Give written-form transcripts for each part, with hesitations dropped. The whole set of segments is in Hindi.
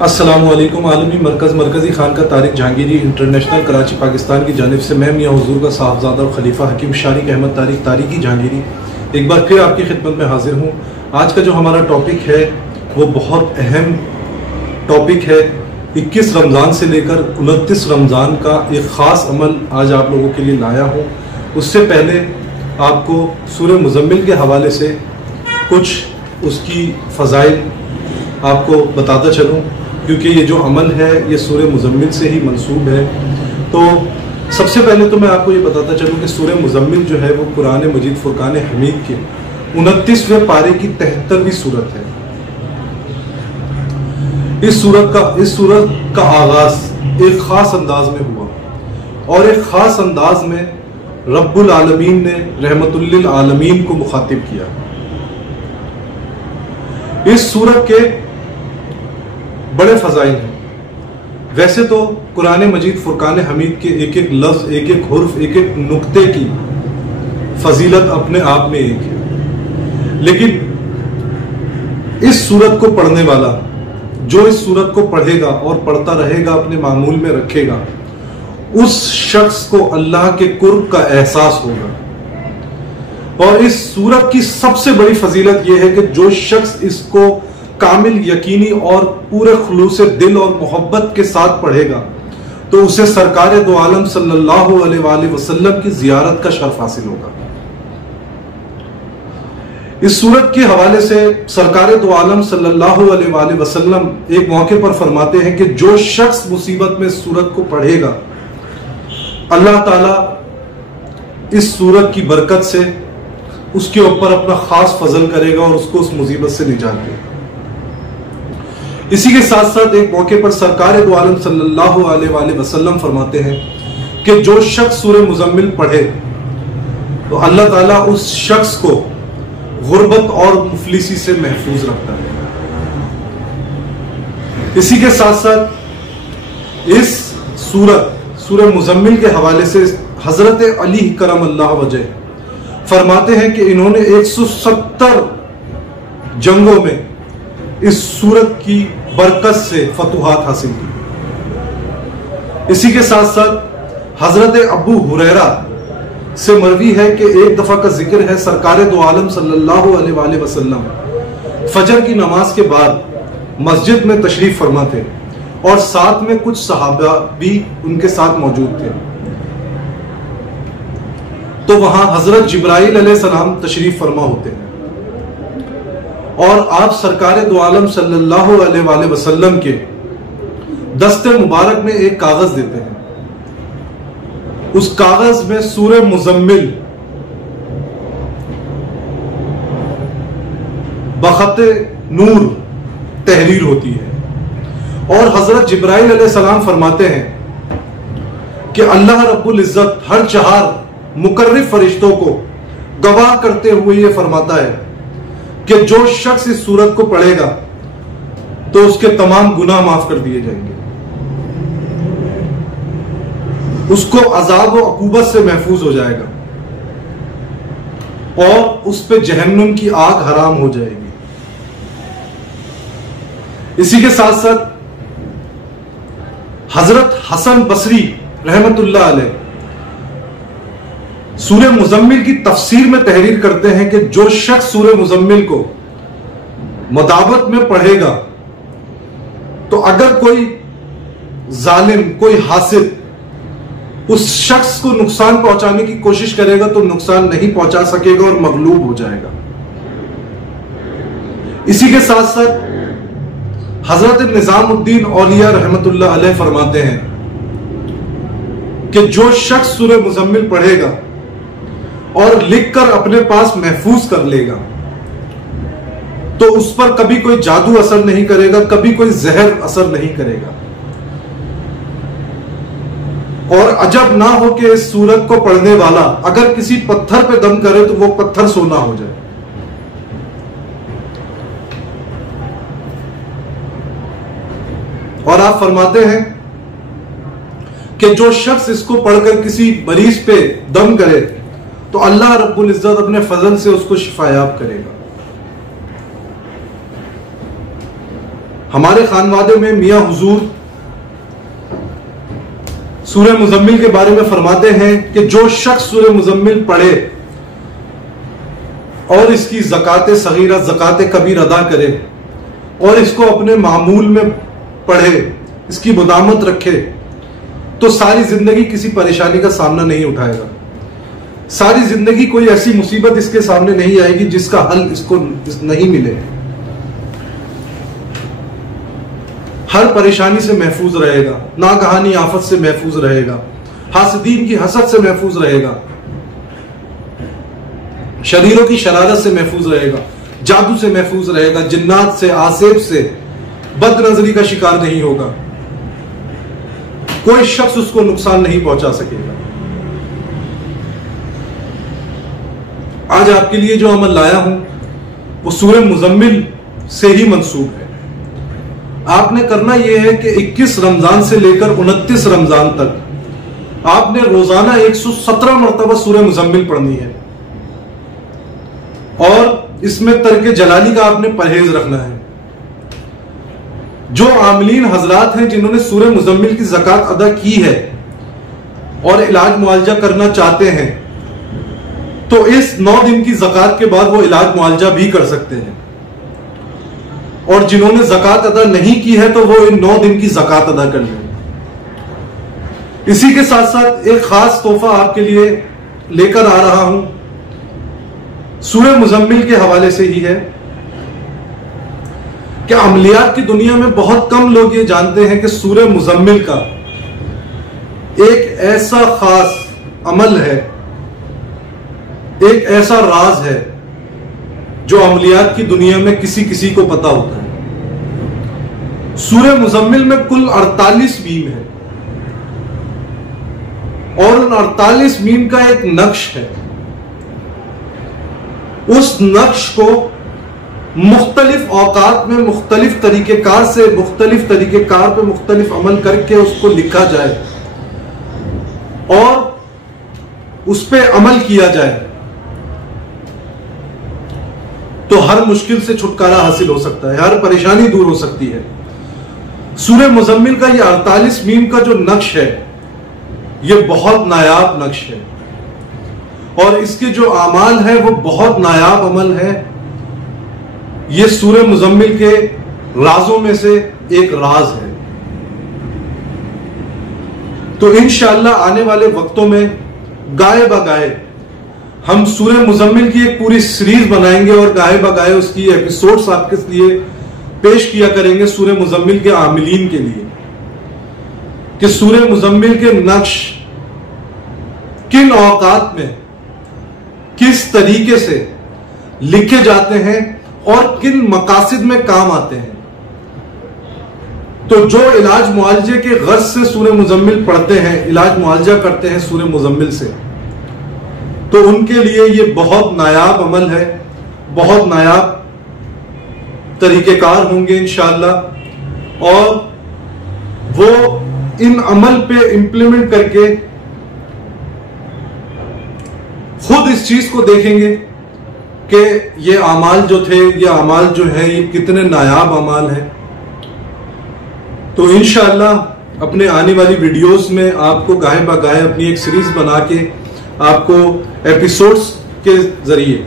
अस्सलामुअलैकुम। आलमी मरकज़ी खानका तारिक जहांगीरी इंटरनेशनल कराची पाकिस्तान की जानिब से मैं मियां हुजूर का साहबजादा और खलीफा हकीम शारिक अहमद तारिकी जहांगीरी एक बार फिर आपकी खिदमत में हाजिर हूँ। आज का जो हमारा टॉपिक है वो बहुत अहम टॉपिक है। 21 रमज़ान से लेकर 29 रमज़ान का एक ख़ास अमल आज आप लोगों के लिए लाया हूँ। उससे पहले आपको सूरह मुज़म्मिल के हवाले से कुछ उसकी फ़ज़ाइल आपको बताता चलूँ, क्योंकि ये जो अमल है ये सूरह मुज़म्मिल से ही मंसूब है। तो सबसे पहले तो मैं आपको ये बताता चलूँ कि सूरह मुज़म्मिल जो है वो कुरान मजीद फुरकान हमीद के 29वें पारे की 73वीं सूरत है। इस सूरत का आगाज एक ख़ास अंदाज में हुआ और एक ख़ास अंदाज में रब्बुल आलमीन ने रहमतुल्लिल आलमीन को मुखातिब किया। इस सूरत के बड़े फ़ज़ाइल हैं। वैसे तो कुरान मजीद फुरकान हमीद के एक एक लफ्ज़, एक एक हुर्फ, एक एक नुक्ते की फजीलत अपने आप में एक है, लेकिन इस सूरत को पढ़ने वाला जो इस सूरत को पढ़ेगा और पढ़ता रहेगा, अपने मामूल में रखेगा, उस शख्स को अल्लाह के कुर्ब का एहसास होगा। और इस सूरत की सबसे बड़ी फजीलत यह है कि जो शख्स इसको कामिल यकीनी और पूरे खुलूस दिल और मोहब्बत के साथ पढ़ेगा तो उसे सरकार दो आलम सल्लल्लाहु अलैहि वसल्लम की जियारत का शर्फ हासिल होगा। इस सूरत के हवाले से सरकार दो आलम सल्लल्लाहु अलैहि वसल्लम एक मौके पर फरमाते हैं कि जो शख्स मुसीबत में इस सूरत को पढ़ेगा, अल्लाह ताला इस सूरत की बरकत से उसके ऊपर अपना खास फजल करेगा और उसको उस मुसीबत से निजात देगा। इसी के साथ साथ एक मौके पर सरकार दो आलम सल्लल्लाहु अलैहि वसल्लम फरमाते हैं कि जो शख्स सूरह मुज़म्मिल पढ़े तो अल्लाह ताला उस शख्स को गुर्बत और मुफलिसी से महफूज रखता है। इसी के साथ साथ इस सूरह मुज़म्मिल के हवाले से हजरत अली करम अल्लाह वजह फरमाते हैं कि इन्होंने 170 जंगों में इस सूरत की बरकत से फतुहात हासिल की। इसी के साथ साथ हजरत अबू हुरैरा से मरवी है कि एक दफा का जिक्र है, सरकार दो आलम सल्लल्लाहु अलैहि वसल्लम फजर की नमाज के बाद मस्जिद में तशरीफ फरमा थे और साथ में कुछ सहाबा भी उनके साथ मौजूद थे। तो वहां हजरत जिब्राइल अलैहिस्सलाम तशरीफ फरमा होते हैं और आप सरकार दो आलम सल्लल्लाहु अलैहि वसल्लम के दस्ते मुबारक में एक कागज देते हैं। उस कागज में सूरह मुज़म्मिल बखते नूर तहरीर होती है और हजरत जिब्राइल अलैहिस्सलाम फरमाते हैं कि अल्लाह रब्बुल इज्जत हर 4 मुकर्रब फरिश्तों को गवाह करते हुए यह फरमाता है कि जो शख्स इस सूरत को पढ़ेगा तो उसके तमाम गुनाह माफ कर दिए जाएंगे, उसको अजाब व अकूबत से महफूज हो जाएगा और उस पे जहन्नुम की आग हराम हो जाएगी। इसी के साथ साथ हजरत हसन बसरी रहमतुल्लाह अलैह सूरह मुज़म्मिल की तफसीर में तहरीर करते हैं कि जो शख्स सूरह मुज़म्मिल को मुदावत में पढ़ेगा तो अगर कोई जालिम, कोई हासिद उस शख्स को नुकसान पहुंचाने की कोशिश करेगा तो नुकसान नहीं पहुंचा सकेगा और मगलूब हो जाएगा। इसी के साथ साथ हजरत निजामुद्दीन औलिया रहमतुल्लाह अलैह फरमाते हैं कि जो शख्स सूरह मुज़म्मिल पढ़ेगा और लिखकर अपने पास महफूज कर लेगा तो उस पर कभी कोई जादू असर नहीं करेगा, कभी कोई जहर असर नहीं करेगा। और अजब ना हो कि इस सूरत को पढ़ने वाला अगर किसी पत्थर पे दम करे तो वो पत्थर सोना हो जाए। और आप फरमाते हैं कि जो शख्स इसको पढ़कर किसी मरीज पे दम करे तो अल्लाह रब्बुल इज्जत अपने फजल से उसको शिफायाब करेगा। हमारे खानवादे में मियां हुजूर सूरह मुजम्मिल के बारे में फरमाते हैं कि जो शख्स सूरह मुजम्मिल पढ़े और इसकी ज़कात सगीरा ज़कात कबीर अदा करे और इसको अपने मामूल में पढ़े, इसकी मुदामत रखे, तो सारी जिंदगी किसी परेशानी का सामना नहीं उठाएगा। सारी जिंदगी कोई ऐसी मुसीबत इसके सामने नहीं आएगी जिसका हल इसको नहीं मिले। हर परेशानी से महफूज रहेगा, नागहानी आफत से महफूज रहेगा, हासदीन की हसद से महफूज रहेगा, शरीरों की शरारत से महफूज रहेगा, जादू से महफूज रहेगा, जिन्नात से, आसेब से, बदनजरी का शिकार नहीं होगा। कोई शख्स उसको नुकसान नहीं पहुंचा सकेगा। आज आपके लिए जो अमल लाया हूं वो सूरह मुजम्मिल से ही मंसूब है। आपने करना यह है कि 21 रमजान से लेकर 29 रमजान तक आपने रोजाना 117 मरतबा सूरह मुजम्मिल पढ़नी है और इसमें तर्क जलाली का आपने परहेज रखना है। जो आमलीन हजरात हैं जिन्होंने सूरह मुजम्मिल की ज़कात अदा की है और इलाज मुआवजा करना चाहते हैं, तो इस 9 दिन की ज़कात के बाद वो इलाज मुआवजा भी कर सकते हैं। और जिन्होंने ज़कात अदा नहीं की है तो वो इन 9 दिन की ज़कात अदा कर लें। इसी के साथ साथ एक खास तोहफा आपके लिए लेकर आ रहा हूं, सूरह मुजम्मिल के हवाले से ही है कि अमलियात की दुनिया में बहुत कम लोग ये जानते हैं कि सूरह मुजम्मिल का एक ऐसा खास अमल है, एक ऐसा राज है जो अमलियात की दुनिया में किसी किसी को पता होता है। सूरह मुजम्मिल में कुल 48 मीम है और उन 48 मीम का एक नक्श है। उस नक्श को मुख्तलिफ औकात में मुख्तलिफ तरीकेकार से मुख्तलिफ तरीकेकार पे मुख्तलिफ अमल करके उसको लिखा जाए और उस पे अमल किया जाए तो हर मुश्किल से छुटकारा हासिल हो सकता है, हर परेशानी दूर हो सकती है। सूरह मुजम्मिल का ये 48 मीम का जो नक्श है ये बहुत नायाब नक्श है और इसके जो आमाल है वो बहुत नायाब अमल है। ये सूरह मुजम्मिल के राजों में से एक राज है। तो इंशाअल्लाह आने वाले वक्तों में गाए बगाए हम सूरह मुजम्मिल की एक पूरी सीरीज बनाएंगे और गाए बगाए उसकी एपिसोड्स आपके लिए पेश किया करेंगे सूरह मुजम्मिल के आमिलीन के लिए कि सूरह मुजम्मिल के नक्श किन औकात में किस तरीके से लिखे जाते हैं और किन मकासिद में काम आते हैं। तो जो इलाज मुआवजे के गर्ज से सूरह मुजम्मिल पढ़ते हैं, इलाज मुआवजा करते हैं सूरह मुजम्मिल से, तो उनके लिए ये बहुत नायाब अमल है, बहुत नायाब तरीकेकार होंगे इंशाअल्लाह और वो इन अमल पे इंप्लीमेंट करके खुद इस चीज को देखेंगे कि ये अमाल जो थे, ये अमाल जो है ये कितने नायाब अमाल हैं। तो इंशाअल्लाह अपने आने वाली वीडियोस में आपको गाहे बगाहे अपनी एक सीरीज बना के आपको एपिसोड्स के जरिए,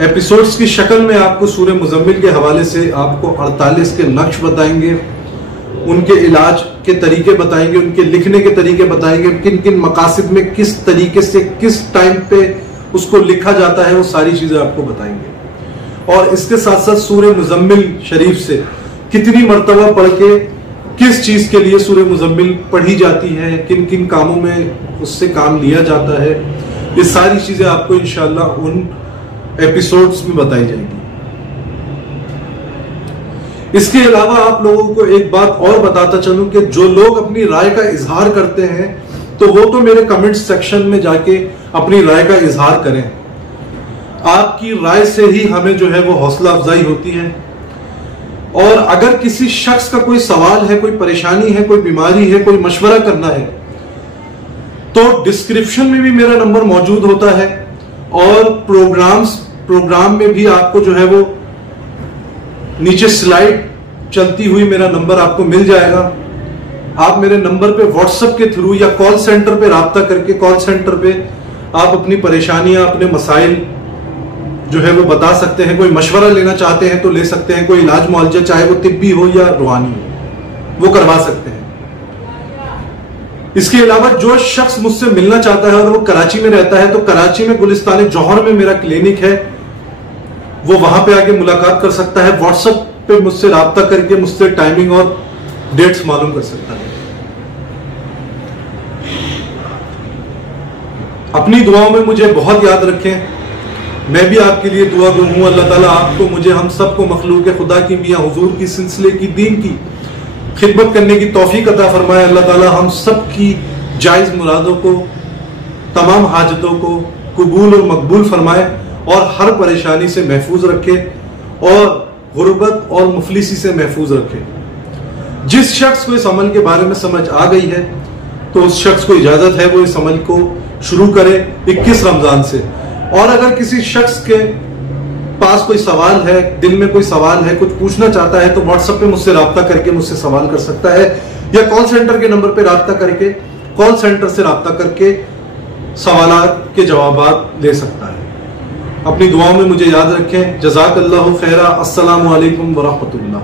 एपिसोड्स की शक्ल में आपको सूरह मुजम्मिल के हवाले से आपको 48 के नक्श बताएंगे, उनके इलाज के तरीके बताएंगे, उनके लिखने के तरीके बताएंगे, किन किन मकासिद में किस तरीके से किस टाइम पे उसको लिखा जाता है, वो सारी चीजें आपको बताएंगे। और इसके साथ साथ सूरह मुजम्मिल शरीफ से कितनी मरतबा पढ़ के किस चीज के लिए सूरह मुजम्मिल पढ़ी जाती है, किन किन कामों में उससे काम लिया जाता है, ये सारी चीजें आपको इंशाअल्लाह उन एपिसोड्स में बताई जाएंगी। इसके अलावा आप लोगों को एक बात और बताता चलूं कि जो लोग अपनी राय का इजहार करते हैं तो वो तो मेरे कमेंट सेक्शन में जाके अपनी राय का इजहार करें। आपकी राय से ही हमें जो है वो हौसला अफजाई होती है। और अगर किसी शख्स का कोई सवाल है, कोई परेशानी है, कोई बीमारी है, कोई मशवरा करना है, तो डिस्क्रिप्शन में भी मेरा नंबर मौजूद होता है और प्रोग्राम में भी आपको जो है वो नीचे स्लाइड चलती हुई मेरा नंबर आपको मिल जाएगा। आप मेरे नंबर पे व्हाट्सएप के थ्रू या कॉल सेंटर पे राब्ता करके कॉल सेंटर पे आप अपनी परेशानियां, अपने मसाइल जो है वो बता सकते हैं। कोई मशवरा लेना चाहते हैं तो ले सकते हैं, कोई इलाज मुआवजा चाहे वो तिब्बी हो या रूहानी हो वो करवा सकते हैं। इसके अलावा जो शख्स मुझसे मिलना चाहता है और वो कराची में रहता है तो कराची में गुलिस्तान जौहर में मेरा क्लिनिक है, वो वहां पे आके मुलाकात कर सकता है। व्हाट्सएप पे मुझसे राब्ता करके मुझसे टाइमिंग और डेट्स मालूम कर सकता है। अपनी दुआओं में मुझे बहुत याद रखें, मैं भी आपके लिए दुआ गो हूं। अल्लाह ताला आपको, मुझे, हम सबको मखलूक खुदा की मियां हुजूर की सिलसिले की दीन की खिदमत करने की तौफीक अता फरमाए। अल्लाह ताला हम सब की जायज मुरादों को, तमाम हाजतों को कबूल और मकबूल फरमाए और हर परेशानी से महफूज रखे और गुर्बत और मुफलिसी से महफूज रखे। जिस शख्स को इस अमल के बारे में समझ आ गई है तो उस शख्स को इजाजत है वो इस अमल को शुरू करे 21 रमजान से। और अगर किसी शख्स के पास कोई सवाल है, दिल में कोई सवाल है, कुछ पूछना चाहता है तो व्हाट्सएप पे मुझसे राब्ता करके मुझसे सवाल कर सकता है या कॉल सेंटर के नंबर पे राब्ता करके, कॉल सेंटर से राब्ता करके सवालात के जवाबात ले सकता है। अपनी दुआओं में मुझे याद रखें। जज़ाकल्लाहु खैरा। अस्सलामु अलैकुम व रहमतुल्लाह।